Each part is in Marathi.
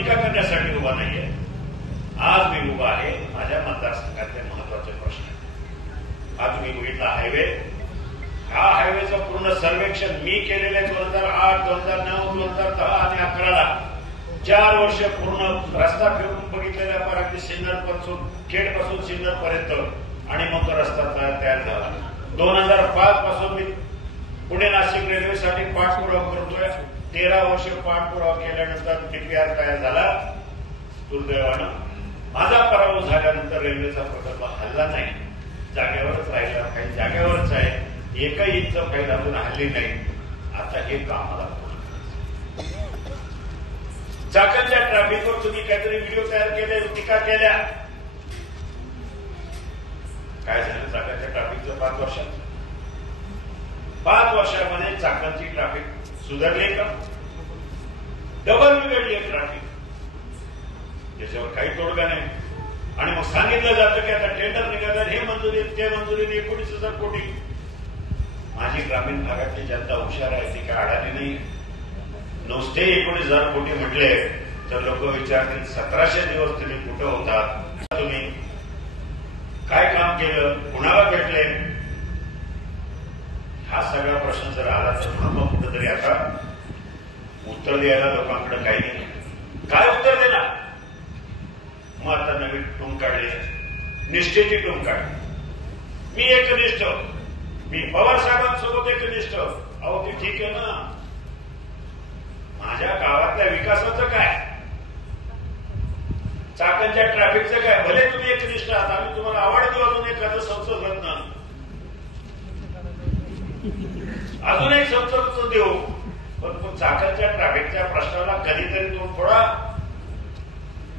टीका करण्यासाठी उभा नाहीये. आज मी उभा आहे माझ्या मतदारसंघातले महत्वाचे प्रश्न. आज मी बघितला हायवे, हा हायवेचं पूर्ण सर्वेक्षण मी केलेले 2008, 2009, 2010 आणि 2011ला 4 वर्ष पूर्ण रस्ता फिरून बघितलेल्या अगदी सिन्नर पासून खेड पासून सिन्नर पर्यंत आणि मग रस्ता तयार झाला. 2005 पासून मी पुणे नाशिक रेल्वेसाठी पाठपुरावा करतोय. 13 वर्ष पाठपुरावा केल्यानंतर डीपीआर तयार झाला. दुर्दैवानं माझा पराभव झाल्यानंतर रेल्वेचा प्रकल्प हल्ला नाही, जागेवरच राहिला. काही जागेवरच आहे, एकही इंच फाईल अजून हल्ली नाही. आता हे कामाला चाकणच्या ट्रॅफिकवर तुम्ही काहीतरी व्हिडिओ तयार केले, टीका केल्या. काय झालं चाकणच्या ट्रॅफिकचं 5 वर्षात? 5 वर्षामध्ये चाकणची ट्रॅफिक सुधारली का? डबल बिघडली आहे ट्रॅफिक. त्याच्यावर काही तोडगा नाही. आणि मग सांगितलं जातं की आता टेंडर निघालं, हे मंजुरी ते मंजुरी 19,000 कोटी. माझी ग्रामीण भागातली जनता हुशार आहे, ती काय अडाणी नाही. नुसते 19,000 कोटी म्हटले तर लोक विचारतील 1700 दिवस तुम्ही कुठं होतात, तुम्ही काय काम केलं, कुणाला भेटले. हा सगळा प्रश्न जर आला तर मग कुठंतरी आता उत्तर द्यायला लोकांकडे काही नाही. काय उत्तर देणार? मग आता नवीन टूम काढली, निष्ठेची टूम काढली. मी एकनिष्ठ, मी पवार साहेबांसोबत एकनिष्ठ. अहो ती ठीक आहे ना, माझ्या गावातल्या विकासाचं काय, चाकणच्या ट्रॅफिकचं काय? भले तुम्ही एकनिष्ठ आहात, आम्ही तुम्हाला आवड देऊ अजून एखादं संसद रत्न, अजून एक संसद देऊ, पण चाकणच्या ट्रॅफिकच्या प्रश्नाला कधीतरी तो थोडा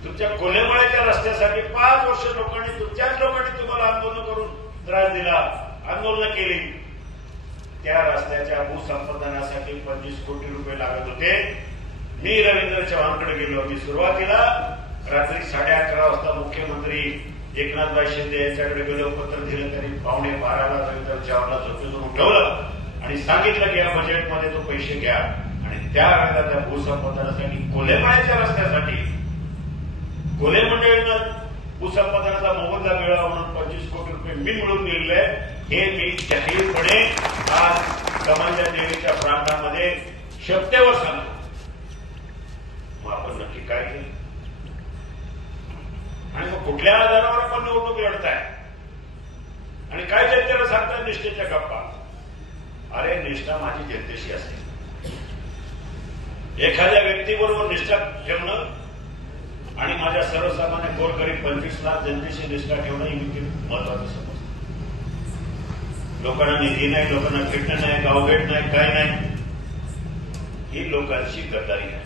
तुमच्या कोलेमाळ्याच्या रस्त्यासाठी 5 वर्ष लोकांनी, तुमच्याच लोकांनी तुम्हाला आंदोलन करून त्रास दिला, आंदोलन केली. त्या रस्त्याच्या भूसंपादनासाठी 25 कोटी रुपये लागत होते. मी रवींद्र चव्हाणकडे गेलो होती. सुरुवातीला रात्री 11:30 वाजता मुख्यमंत्री एकनाथभाई शिंदे यांच्याकडे गेलो, पत्र दिलं. त्यांनी 11:15ला रवींद्र चव्हाणला झोपेतून उठवलं आणि सांगितलं की या बजेटमध्ये तो पैसे घ्या. आणि त्यावेळेला त्या भूसंपादनासाठी कोलेमाळ्याच्या रस्त्यासाठी कोले मंडळीनं भूसंपादनाचा मोबदला मिळावा म्हणून 25 कोटी रुपये मी मिळून दिलेले आहे. हे मी जाहीरपणे आज कमालच्या देवीच्या प्रांगणामध्ये शब्देवर सांगतो. मग आपण नक्की काय केलं आणि मग कुठल्या आधारावर आपण निवडणूक लढताय आणि काय जनतेला सांगताय निष्ठेच्या गप्पा? अरे निष्ठा माझी जनतेशी असते. एखाद्या व्यक्तीबरोबर निष्ठा ठेवणं आणि माझ्या सर्वसामान्य गोरगरीब 25 लाख जनतेशी निष्ठा ठेवणं ही महत्वाचं समजतं. लोकांना निधी नाही, लोकांना भेटणं नाही, गावभेट नाही, काय नाही, ही लोकांची गद्दारी आहे.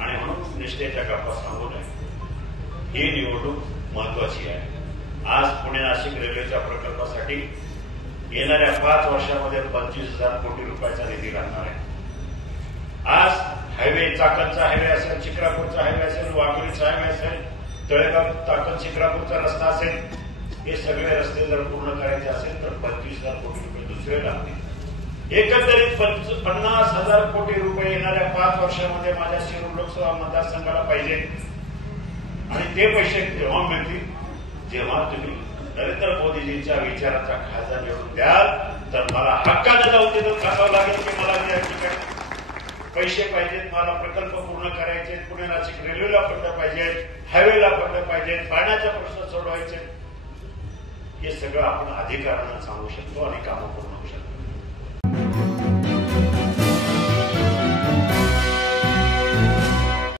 आणि म्हणून निष्ठेच्या गप्पा सांगू नये. ही निवडणूक महत्वाची आहे. आज पुणे नाशिक रेल्वेच्या प्रकल्पासाठी येणाऱ्या 5 वर्षामध्ये 25,000 कोटी रुपयाचा निधी लागणार आहे. आज हायवे, चाकणचा हायवे असेल, शिक्रापूरचा हायवे असेल, वाघोलीचा हायवे असेल, तळेगाव चाकण शिक्रापूरचा रस्ता असेल, हे सगळे रस्ते जर पूर्ण करायचे असेल तर 25,000 कोटी रुपये दुसरे लागतील. एकंदरीत 50,000 कोटी रुपये येणाऱ्या 5 वर्षामध्ये माझ्या शिरूर लोकसभा मतदारसंघाला पाहिजे. आणि ते पैसे तेव्हा मिळतील जेव्हा तुम्ही नरेंद्र मोदीजींच्या विचाराचा खासदार निवडून द्याल. तर मला हक्काने जाऊन तिथं सांगावं लागेल की मला या ठिकाणी पैसे पाहिजेत, मला प्रकल्प पूर्ण करायचे, पुणे नाशिक रेल्वेला फंड पाहिजे, हायवेला फंड पाहिजे, पाण्याचा प्रश्न सोडवायचे. हे सगळं आपण अधिकारानं सांगू शकतो आणि कामं पूर्ण होऊ शकतो.